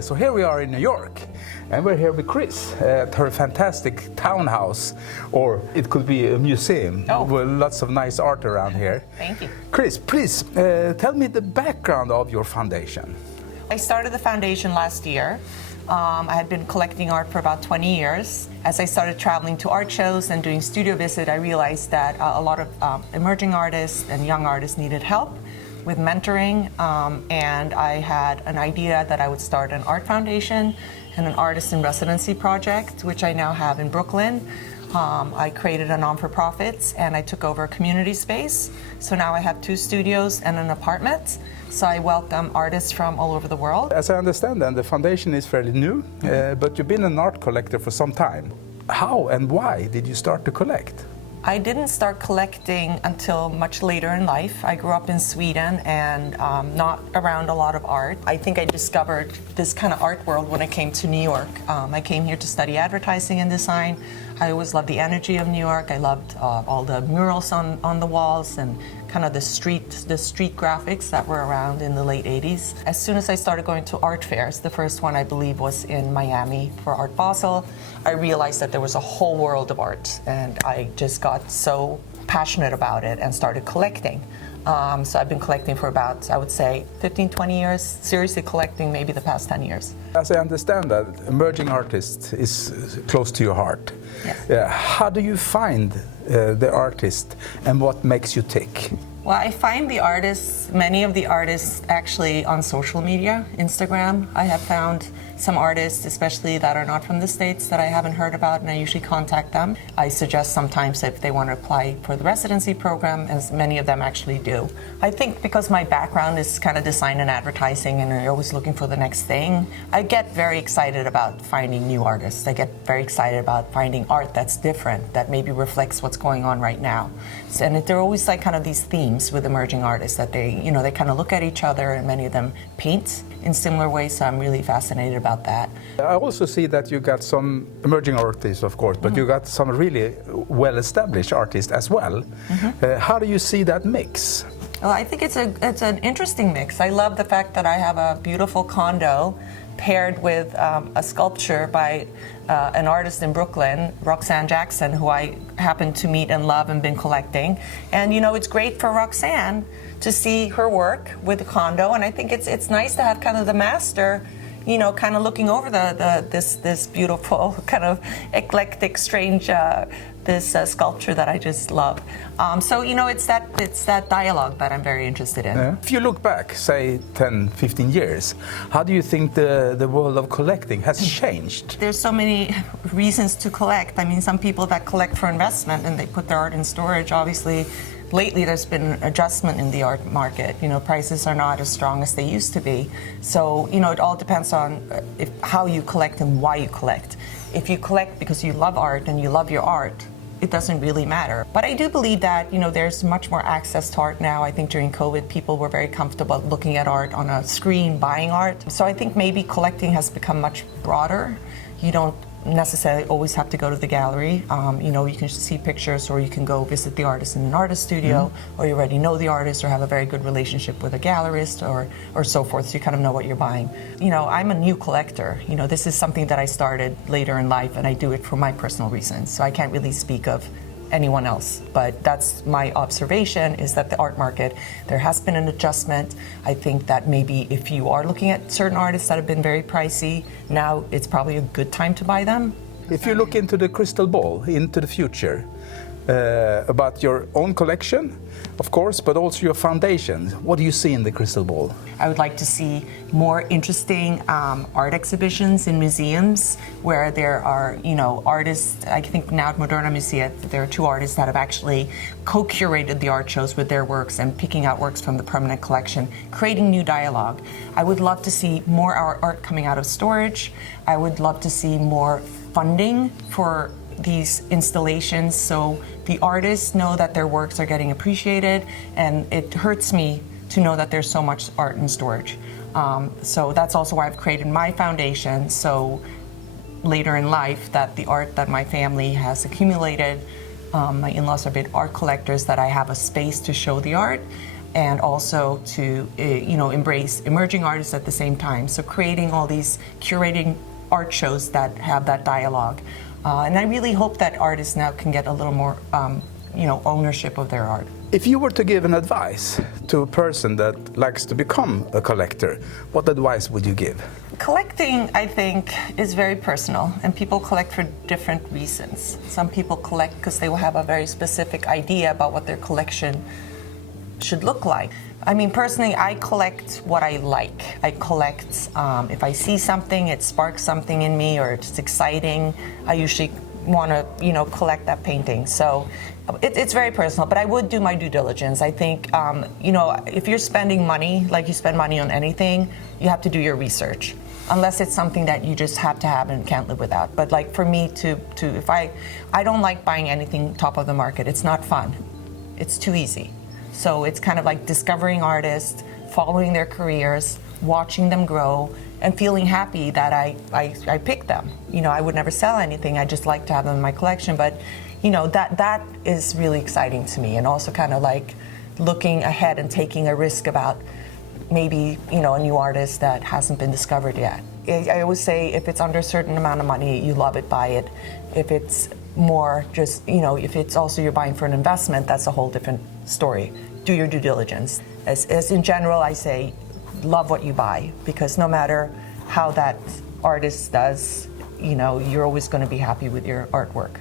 So here we are in New York, and we're here with Chris at her fantastic townhouse, or it could be a museum with lots of nice art around here. Thank you. Chris, please tell me the background of your foundation. I started the foundation last year. I had been collecting art for about 20 years. As I started traveling to art shows and doing studio visits, I realized that a lot of emerging artists and young artists needed help with mentoring, and I had an idea that I would start an art foundation and an artist in residency project, which I now have in Brooklyn. I created a non-for-profit and I took over a community space. So now I have 2 studios and an apartment. So I welcome artists from all over the world. As I understand then, the foundation is fairly new, but you've been an art collector for some time. How and why did you start to collect? I didn't start collecting until much later in life. I grew up in Sweden and not around a lot of art. I think I discovered this kind of art world when I came to New York. I came here to study advertising and design. I always loved the energy of New York. I loved all the murals on the walls and kind of the street graphics that were around in the late 80s. As soon as I started going to art fairs, the first one I believe was in Miami for Art Basel, I realized that there was a whole world of art, and I just got so passionate about it and started collecting. So I've been collecting for about, I would say, 15, 20 years, seriously collecting maybe the past 10 years. As I understand that, emerging artist is close to your heart. Yes. How do you find the artist and what makes you tick? Well, I find the artists, many of the artists actually on social media, Instagram. I have found some artists, especially that are not from the States, that I haven't heard about, and I usually contact them. I suggest sometimes if they want to apply for the residency program, as many of them actually do. I think because my background is kind of design and advertising, and you're always looking for the next thing, I get very excited about finding new artists. I get very excited about finding art that's different, that maybe reflects what's going on right now. And there are always like kind of these themes with emerging artists that they kind of look at each other, and many of them paint in similar ways, so I'm really fascinated about that. I also see that you got some emerging artists, of course, but you got some really well-established artists as well. How do you see that mix? Well, I think it's an interesting mix. I love the fact that I have a beautiful condo paired with a sculpture by an artist in Brooklyn, Roxanne Jackson, who I happen to meet and love and been collecting. And it's great for Roxanne to see her work with the condo, and I think it's nice to have kind of the master, kind of looking over this beautiful kind of eclectic, strange this sculpture that I just love. So it's that dialogue that I'm very interested in. Yeah. If you look back, say 10, 15 years, how do you think the world of collecting has changed? There's so many reasons to collect. I mean, some people that collect for investment and they put their art in storage, obviously. Lately, there's been an adjustment in the art market. Prices are not as strong as they used to be. So, it all depends on how you collect and why you collect. If you collect because you love art and you love your art, it doesn't really matter. But I do believe that, there's much more access to art now. I think during COVID, people were very comfortable looking at art on a screen, buying art. So I think maybe collecting has become much broader. You don't necessarily always have to go to the gallery. You can see pictures, or you can go visit the artist in an artist studio, or you already know the artist or have a very good relationship with a gallerist or so forth, so you kind of know what you're buying. I'm a new collector. This is something that I started later in life, and I do it for my personal reasons, so I can't really speak of anyone else. But that's my observation, is that the art market, there has been an adjustment. I think that maybe if you are looking at certain artists that have been very pricey, now it's probably a good time to buy them. If you look into the crystal ball, into the future, about your own collection, of course, but also your foundation, what do you see in the crystal ball? I would like to see more interesting art exhibitions in museums where there are, artists. I think now at Moderna Museet, there are 2 artists that have actually co-curated the art shows with their works and picking out works from the permanent collection, creating new dialogue. I would love to see more art coming out of storage. I would love to see more funding for these installations, so the artists know that their works are getting appreciated, and it hurts me to know that there's so much art in storage. So that's also why I've created my foundation, so later in life that the art that my family has accumulated, my in-laws are big art collectors, that I have a space to show the art. and also to embrace emerging artists at the same time. So creating all these curating art shows that have that dialogue. And I really hope that artists now can get a little more ownership of their art. If you were to give an advice to a person that likes to become a collector, what advice would you give? Collecting, I think, is very personal, and people collect for different reasons. Some people collect because they will have a very specific idea about what their collection should look like. I mean, personally, I collect what I like. I collect, if I see something, it sparks something in me, or it's exciting, I usually want to, collect that painting. So it's very personal, but I would do my due diligence. I think, if you're spending money, like you spend money on anything, you have to do your research. Unless it's something that you just have to have and can't live without. But like for me if I don't like buying anything top of the market. It's not fun. It's too easy. So it's kind of like discovering artists, following their careers, watching them grow, and feeling happy that I picked them. I would never sell anything. I just like to have them in my collection. But that is really exciting to me, and also kind of like looking ahead and taking a risk about maybe a new artist that hasn't been discovered yet. I always say if it's under a certain amount of money, you love it, buy it. If it's more just, if it's also you're buying for an investment, that's a whole different story. Do your due diligence. As in general, I say, love what you buy, because no matter how that artist does, you're always going to be happy with your artwork.